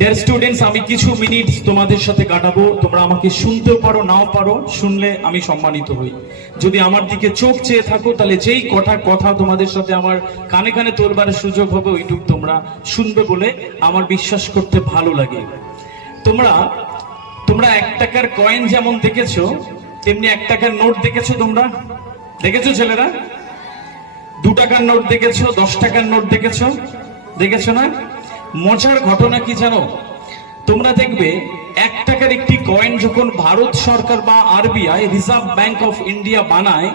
Dear students, আমি কিছু minute তোমাদের সাথে কাটাবো। তোমরা আমাকে শুনতেও পারো, নাও পারো। শুনলে আমি সম্মানিত হই। যদি আমার দিকে চোখ চেয়ে থাকো, তাহলে যেই কথা তোমাদের সাথে আমার কানে কানে তোলবার সুযোগ হবে, ওইটুক তোমরা শুনবে বলে আমার বিশ্বাস করতে ভালো লাগে। তোমরা 1 টাকার কয়েন যেমন দেখেছো, তেমনি 1 টাকার নোট দেখেছো। তোমরা দেখেছো ছেলেরা? 2 টাকার নোট দেখেছো, 10 টাকার নোট দেখেছো না? মজার ঘটনা কি জানো? তোমরা দেখবে 1 টাকার একটি কয়েন যখন ভারত সরকার বা RBI, reserve bank of India বানায়,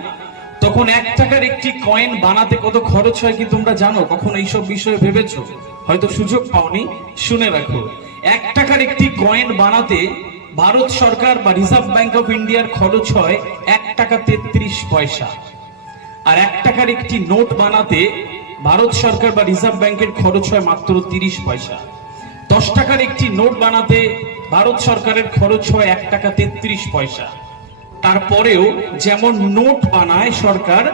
তখন 1 টাকার একটি কয়েন বানাতে কত খরচ হয় কি তোমরা জানো? কখন এইসব বিষয়ে ভেবেছো? হয়তো সুযোগ পাওনি, শুনে রাখো। 1 টাকার একটি কয়েন বানাতে ভারত সরকার বা রিজার্ভ ব্যাংক অফ ইন্ডিয়ার খরচ হয় 1 টাকা 33 পয়সা। আর 1 টাকার একটি নোট বানাতে ভারত সরকার বা রিজার্ভ ব্যাংকের খরচ হয় মাত্র 30 পয়সা। 10 টাকার একটি নোট বানাতে ভারত সরকারের খরচ হয় 1 টাকা 33 পয়সা। তারপরেও যেমন নোট বানায় সরকার,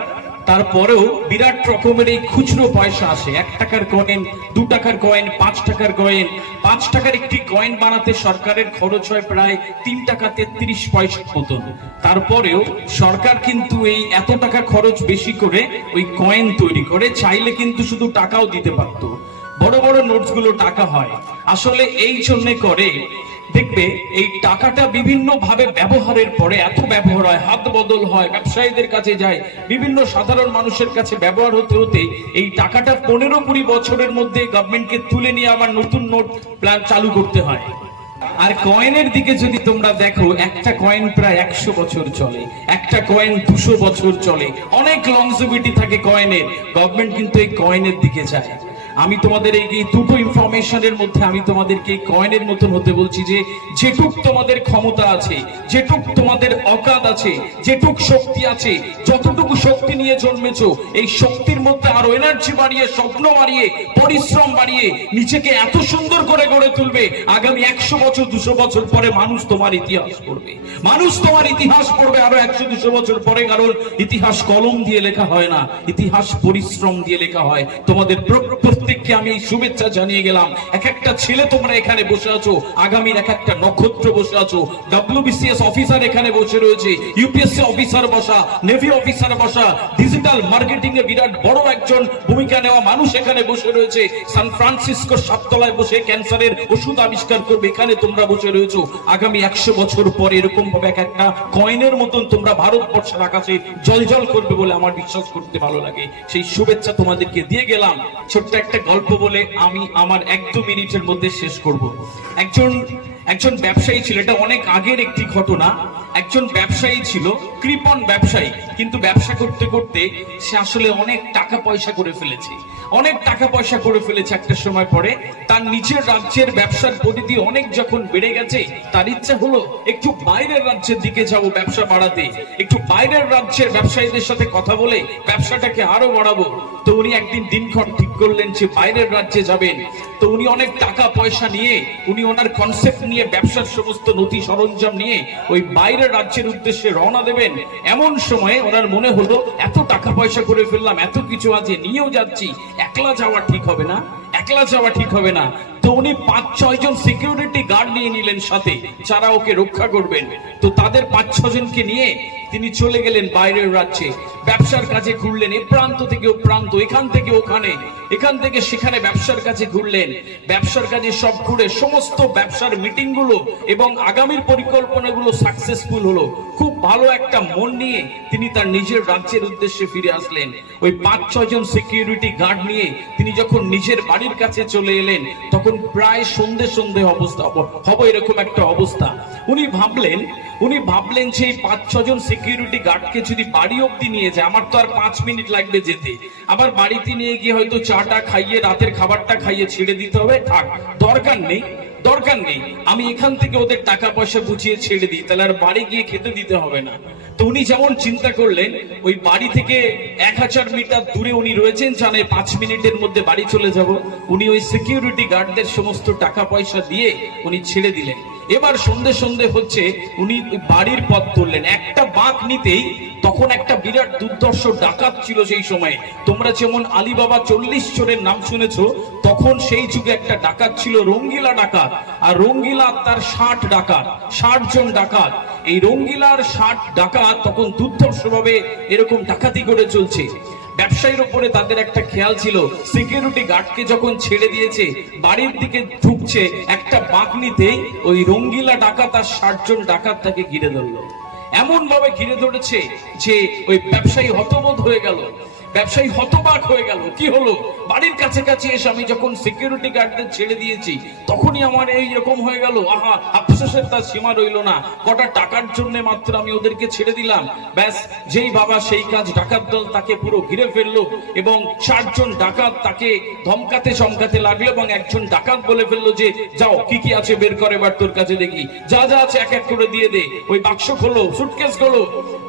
তারপরেও বিরাট রকমের এই খুচরো পয়সা আসে। 1 টাকার কয়েন, 2 টাকার কয়েন, 5 টাকার কয়েন। 5 টাকার একটি কয়েন বানাতে সরকারের খরচ হয় প্রায় 3 টাকা 33 পয়সা মতন। তারপরেও সরকার কিন্তু এই এত টাকা খরচ বেশি করে ওই কয়েন তৈরি করে। চাইলে কিন্তু শুধু টাকাও দিতে পারত। বড় বড় নোটস গুলো টাকা হয়। আসলে এই জন্য করে, দেখবে এই টাকাটা বিভিন্ন ভাবে ব্যবহারের পরে এত ব্যবহার হয়, হাত বদল হয়, ব্যবসায়ীদের কাছে যায়, বিভিন্ন সাধারণ মানুষের কাছে ব্যবহার হতে হতে এই টাকাটা 15-20 বছরের মধ্যে গভর্নমেন্টকে তুলে নিয়ে আবার নতুন নোট প্ল্যান চালু করতে হয়। আর কয়েনের দিকে যদি তোমরা দেখো, একটা কয়েন প্রায় 100 বছর চলে, একটা কয়েন 200 বছর চলে, অনেক লংজিভিটি থাকে কয়েনের। গভর্নমেন্ট কিন্তু এই কয়েনের দিকে যায়। আমি তোমাদের এই দুটো ইনফরমেশনের মধ্যে আমি তোমাদেরকে কয়েনের মতন হতে বলছি যে যেটুক তোমাদের ক্ষমতা আছে, যেটুক তোমাদের অকাত আছে, যেটুক শক্তি আছে, যতটুকু শক্তি নিয়ে জন্মেছো, এই শক্তির মধ্যে আরো এনার্জি বাড়িয়ে, স্বপ্ন বাড়িয়ে, পরিশ্রম বাড়িয়ে নিজেকে এত সুন্দর করে গড়ে তুলবে, আগামী 100 বছর 200 বছর পরে মানুষ তোমার ইতিহাস পড়বে। মানুষ তোমার ইতিহাস পড়বে আরো 100-200 বছর পরে। কারণ ইতিহাস কলম দিয়ে লেখা হয় না, ইতিহাস পরিশ্রম দিয়ে লেখা হয়। তোমাদের প্রত্যেককে আমি এই শুভেচ্ছা জানিয়ে গেলাম। এক একটা ছেলে তোমরা এখানে বসে আছো, আগামীর এক একটা নক্ষত্র বসে আছো। WBCS অফিসার এখানে বসে রয়েছে, UPSC অফিসার বসা, নেভি অফিসার বসা, ডিজিটাল মার্কেটিং এ বিরাট বড় একজন ভূমিকা নেওয়া মানুষ এখানে বসে রয়েছে। সান ফ্রান্সিসকোর 7 তলায় বসে ক্যান্সারের ওষুধ আবিষ্কার করবে, এখানে তোমরা বসে রয়েছো। আগামী 100 বছর পরে এরকম ভাবে এক একটা কয়েনের মতন তোমরা ভারতবর্ষের আকাশে জলজল করবে বলে আমার বিশ্বাস করতে ভালো লাগে। সেই শুভেচ্ছা তোমাদেরকে দিয়ে গেলাম। ছোট্ট একটা গল্প বলে আমি আমার 1-2 মিনিটের মধ্যে শেষ করব। একজন ব্যবসায়ী ছিল, এটা অনেক আগের একটি ঘটনা। একজন ব্যবসায়ী ছিল, কৃপণ ব্যবসায়ী, কিন্তু ব্যবসা করতে করতে সে আসলে অনেক টাকা পয়সা করে ফেলেছে। একটা সময় পরে তার নিজের রাজ্যের ব্যবসার পরিধি অনেক যখন বেড়ে গেছে, তার ইচ্ছা হলো একটু বাইরের রাজ্যের দিকে যাবো ব্যবসা বাড়াতে, একটু বাইরের রাজ্যের ব্যবসায়ীদের সাথে কথা বলে ব্যবসাটাকে আরো বাড়াবো। তো উনি একদিন দিনক্ষণ ঠিক করলেন যে বাইরের রাজ্যে যাবেন। তো উনি অনেক টাকা পয়সা নিয়ে, উনি ওনার কনসেপ্ট নিয়ে, ব্যবসার সমস্ত নথি সরঞ্জাম নিয়ে ওই বাইরের রাজ্যের উদ্দেশ্যে রওনা দেবেন। এমন সময় ওনার মনে হলো, এত টাকা পয়সা করে ফেললাম, এত কিছু আছে, নিয়েও যাচ্ছি, একলা যাওয়া ঠিক হবে না। তো উনি 5-6 জন সিকিউরিটি গার্ড নিয়ে নিলেন সাথে, যারা ওকে রক্ষা করবেন। তো তাদের 5-6 জনকে নিয়ে তিনি চলে গেলেন বাইরের রাজ্যে। ব্যবসার কাজে ঘুরলেন, এ প্রান্ত থেকে ও প্রান্ত, এখান থেকে ওখানে, এখান থেকে সেখানে ব্যবসার কাজে ঘুরলেন। ব্যবসার কাজে সব ঘুরে সমস্ত ব্যবসার মিটিং গুলো এবং আগামীর পরিকল্পনাগুলো সাকসেসফুল হলো। খুব ভালো একটা মন নিয়ে তিনি তার নিজের রাজ্যের উদ্দেশ্যে ফিরে আসলেন। ওই 5-6 জন সিকিউরিটি গার্ড নিয়ে তিনি যখন নিজের বাড়ির কাছে চলে এলেন, তখন প্রায় সন্ধে অবস্থা হবে, এরকম একটা অবস্থা। উনি ভাবলেন যে এই 5-6 জন সিকিউরিটি গার্ডকে যদি বাড়ি অব্দি নিয়ে যায়, আমার তো আর 5 মিনিট লাগবে যেতে, আবার বাড়িতে নিয়ে গিয়ে হয়তো চাটা খাইয়ে, রাতের খাবারটা খাইয়ে ছেড়ে দিতে হবে। থাক, দরকার নেই, আমি এখান থেকে ওদের টাকা পয়সা বুঝিয়ে ছেড়ে দিই, তাহলে আর বাড়ি গিয়ে খেতে দিতে হবে না। তো উনি যেমন চিন্তা করলেন, ওই বাড়ি থেকে 1000 মিটার দূরে উনি রয়েছেন, জানে 5 মিনিটের মধ্যে বাড়ি চলে যাব। উনি ওই সিকিউরিটি গার্ডদের সমস্ত টাকা পয়সা দিয়ে উনি ছেড়ে দিলেন। এবার সন্ধে সন্ধে হচ্ছে, উনি বাড়ির পথ ধরলেন। একটা বাঁক নিতেই তখন একটা বিরাট দুর্ধর্ষ ডাকাত ছিল সেই সময়। তোমরা যেমন আলীবাবা 40 চোরের নাম শুনেছো, তখন সেই যুগে একটা ডাকাত ছিল রঙ্গিলা ডাকাত। আর রঙ্গিলা তার 60 ডাকাত, 60 জন ডাকাত। এই রঙ্গিলার 60 ডাকাত তখন দুর্ধর্ষ ভাবে এরকম ডাকাতি করে চলছে। ব্যবসায়ীর উপরে তাদের একটা খেয়াল ছিল, সিকিউরিটি গার্ডকে যখন ছেড়ে দিয়েছে, বাড়ির দিকে ঢুকছে, একটা বাঁক নিতেই ওই রঙ্গিলা ডাকাত আর 60 জন ডাকাত তাকে ঘিরে ধরলো। এমন ভাবে ঘিরে ধরেছে যে ওই ব্যবসায়ী হতবোধ হয়ে গেল, ব্যবসায়ী হতবাক হয়ে গেল। কি হলো? বাড়ির কাছাকাছি এসে আমি যখন সিকিউরিটি গার্ডদের ছেড়ে দিয়েছি, তখনই আমার এই রকম হয়ে গেল। আহা, আফসোসের তার সীমা রইল না। কটা টাকার জন্য মাত্র আমি ওদেরকে ছেড়ে দিলাম, ব্যাস যেই বাবা সেই কাজ। ডাকাত দল তাকে পুরো ঘিরে ফেললো এবং 60 জন ডাকাত তাকে ধমকাতে চমকাতে লাগলো এবং একজন ডাকাত বলে ফেললো যে, যাও কি কি আছে বের করে এবার তোর কাছে দেখি, যা যা আছে এক এক করে দিয়ে দে, ওই বাক্স খোলো, সুটকেস খোলো।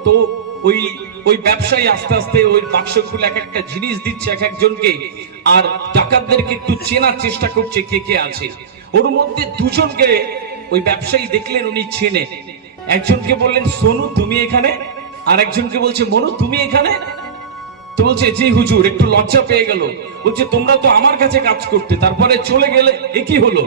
তো ওই ব্যবসায়ী আস্তে আস্তে ওই বাক্স খুলে এক একটা জিনিস দিচ্ছে এক একজনকে, আর ডাকাতদেরকে একটু চেনার চেষ্টা করছে কে কে আছে। ওর মধ্যে দুজনকে ওই ব্যবসায়ী দেখলেন, উনি চেনে। একজনকে বললেন, সোনু তুমি এখানে? আর একজনকে বলছে, মনু তুমি এখানে? তো বলছে, জি হুজুর। একটু লজ্জা পেয়ে গেল, বলছে তোমরা তো আমার কাছে কাজ করতে, তারপরে চলে গেলে, এ কি হলো,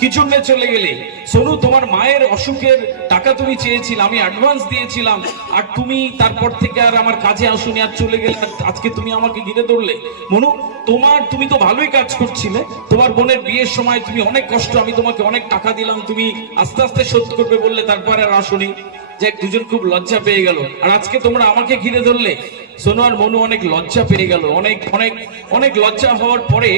কি জন্য চলে গেলে? সোনু, তোমার মায়ের অসুখের টাকা তুমি চেয়েছিলে, আমি অ্যাডভান্স দিয়েছিলাম, আর তুমি তারপর থেকে আর আমার কাজে আসুনি, আর চলে গেলে, আজকে তুমি আমাকে ঘিরে ধরলে। মনু, তুমি তো ভালোই কাজ করছিলে, তোমার বোনের বিয়ের সময় তুমি অনেক কষ্ট, আমি তোমাকে অনেক টাকা দিলাম, তুমি আস্তে আস্তে শোধ করবে বললে, তারপরে আর আসুনি। যে দুজন খুব লজ্জা পেয়ে গেল, আর আজকে তোমরা আমাকে ঘিরে ধরলে। সোনু আর মনু অনেক লজ্জা পেয়ে গেল। অনেক অনেক অনেক লজ্জা হওয়ার পরে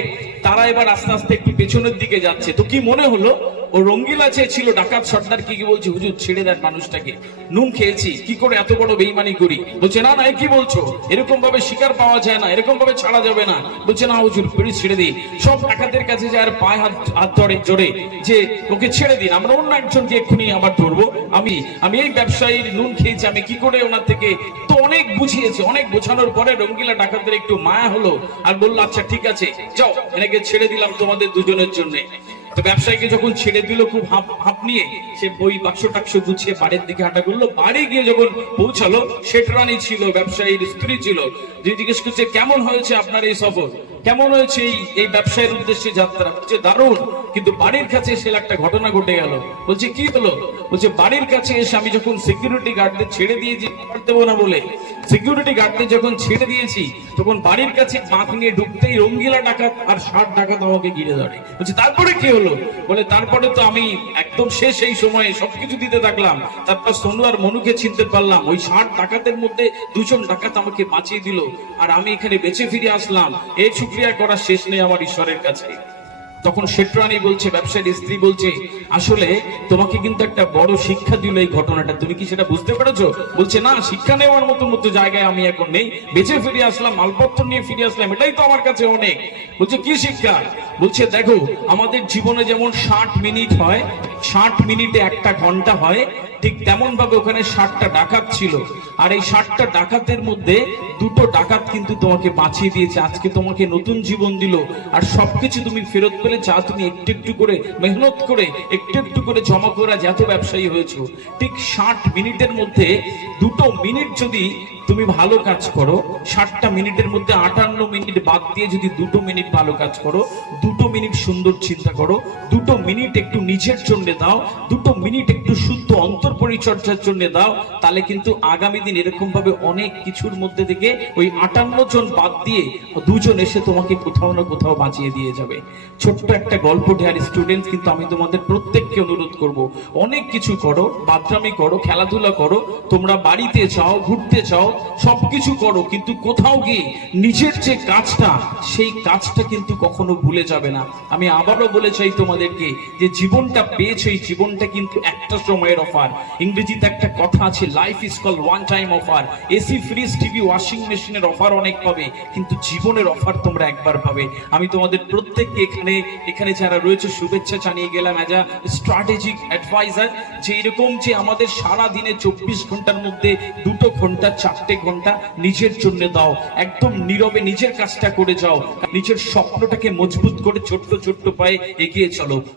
তারা এবার আস্তে আস্তে একটু পেছনের দিকে যাচ্ছে। তো কি মনে হলো, ও রঙ্গিলা ছিল ডাকাত সর্দার কি বলছে, হুজুর ছেড়ে দেন মানুষটাকে, নুন খেয়েছি, কি করে এত বড় বেইমানি করি। বলছে, না না, কি বলছো, এরকম ভাবে শিকার পাওয়া যায় না, এরকম ভাবে ছাড়া যাবে না। বলছে, না হুজুর, প্লিজ ছেড়ে দিই। সব ডাকাতের কাছে যায় আর পায়ে হাত ধরে জোরে যে, ওকে ছেড়ে দিন, আমরা অন্য একজনকে এক্ষুনি আবার ধরবো। আমি এই ব্যবসায়ীর নুন খেয়েছি, আমি কি করে ওনার থেকে। তো অনেক বুঝিয়েছে, অনেক বোঝানোর পরে রঙ্গিলা ডাকাতদের একটু মায়া হলো, আর বললো, আচ্ছা ঠিক আছে, যাও, এনেকে ছেড়ে দিলাম তোমাদের দুজনের জন্য। তো ব্যবসায়ীকে যখন ছেড়ে দিল, খুব হাঁপ নিয়ে সে বই বাক্স টাক্স গুছিয়ে বাড়ির দিকে হাঁটা করলো। বাড়ি গিয়ে যখন পৌঁছালো, শেঠরানী ছিল, ব্যবসায়ীর স্ত্রী ছিল, যে জিজ্ঞেস করছে, কেমন হয়েছে আপনার এই সফর, কেমন হয়েছে এই ব্যবসায়ের উদ্দেশ্যে যাত্রা? বলছে, দারুণ, কিন্তু বাড়ির কাছে এসে একটা ঘটনা ঘটে গেল। বলছে, কি হলো? বলছে, বাড়ির কাছে এসে আমি যখন সিকিউরিটি গার্ডদের ছেড়ে দিয়েছি, দেবো না বলে সিকিউরিটি গার্ডদের যখন ছেড়ে দিয়েছি, তখন বাড়ির কাছে বাঁক নিয়ে ঢুকতেই রঙ্গিলা ডাকাত আর 60 ডাকাত আমাকে ঘিরে ধরে। বলছে, তারপরে কি হলো? বলে, তারপরে তো আমি একদম শেষ এই সময়ে সবকিছু দিতে থাকলাম, তারপর সোনু আর মনুকে চিনতে পারলাম। ওই 60 ডাকাতের মধ্যে 2 জন ডাকাত আমাকে বাঁচিয়ে দিল, আর আমি এখানে বেঁচে ফিরে আসলাম। এই শুকরিয়া করার শেষ নেই আমার ঈশ্বরের কাছে। তখন শেঠরানী বলছে, ব্যবসায়ীর স্ত্রী বলছে, আসলে তোমাকে কিন্তু একটা বড় শিক্ষা দিল এই ঘটনাটা, তুমি কি সেটা বুঝতে পেরেছো? বলছে, না, শিক্ষা নেওয়ার মতো জায়গায় আমি এখন নেই, বেঁচে ফিরে আসলাম, মালপত্র নিয়ে ফিরে আসলাম, এটাই তো আমার কাছে অনেক। বলছে, কি শিক্ষা? বলছে, দেখো, আমাদের জীবনে যেমন 60 মিনিট হয়, 60 মিনিটে 1 ঘন্টা হয়, ঠিক তেমন ভাবে ওখানে 60টা ডাকাত ছিল, আর এই 60টা ডাকাতের মধ্যে 2টো ডাকাত কিন্তু তোমাকে বাঁচিয়ে দিয়েছে, আজকে তোমাকে নতুন জীবন দিল, আর সবকিছু তুমি ফেরত পেলে, যা তুমি একটু একটু করে মেহনত করে একটু একটু করে জমা করা যত ব্যবসায়ী হয়েছো। ঠিক 60 মিনিটের মধ্যে 2টো মিনিট যদি তুমি ভালো কাজ করো, 60টা মিনিটের মধ্যে 58 মিনিট বাদ দিয়ে যদি 2টো মিনিট ভালো কাজ করো, 2টো মিনিট সুন্দর চিন্তা করো, 2টো মিনিট একটু নিজের জন্য দাও, 2টো মিনিট একটু শুদ্ধ অন্তর পরিচর্যার জন্য দাও, তাহলে কিন্তু আগামী দিন এরকম ভাবে অনেক কিছুর মধ্যে থেকে ওই 58 জন বাদ দিয়ে 2 জন এসে তোমাকে কোথাও না কোথাও বাঁচিয়ে দিয়ে যাবে। ছোট্ট একটা গল্প, ডিয়ার স্টুডেন্টস, কিন্তু আমি তোমাদের প্রত্যেককে অনুরোধ করব, অনেক কিছু করো, বাদরামি করো, খেলাধুলা করো, তোমরা বাড়িতে যাও, ঘুরতে যাও, সবকিছু করো, কিন্তু কোথাও গিয়ে নিজের যে কাজটা, সেই কাজটা কিন্তু কখনো ভুলে যাবে না। আমি আবারও বলে চাই তোমাদেরকে, যে জীবনটা পেয়েছো, এই জীবনটা কিন্তু একটা সময়ের অফার। ইংরেজিতে একটা কথা আছে, life is call one time offer. AC, fridge, TV, washing মেশিনের অফার অনেক পাবে, কিন্তু জীবনের অফার তোমরা একবার পাবে। আমি তোমাদের প্রত্যেককে এখানে যারা রয়েছে শুভেচ্ছা জানিয়ে গেলাম অ্যাজ আ স্ট্র্যাটেজিক অ্যাডভাইজার, যে এরকম যে আমাদের সারা দিনে 24 ঘন্টার মধ্যে 2 ঘন্টা, 4 ঘন্টা নিজের জন্য দাও, একদম নীরবে নিজের কাজটা করে যাও, নিজের স্বপ্নটাকে মজবুত করে ছোট্ট ছোট্ট পায়ে এগিয়ে চলো।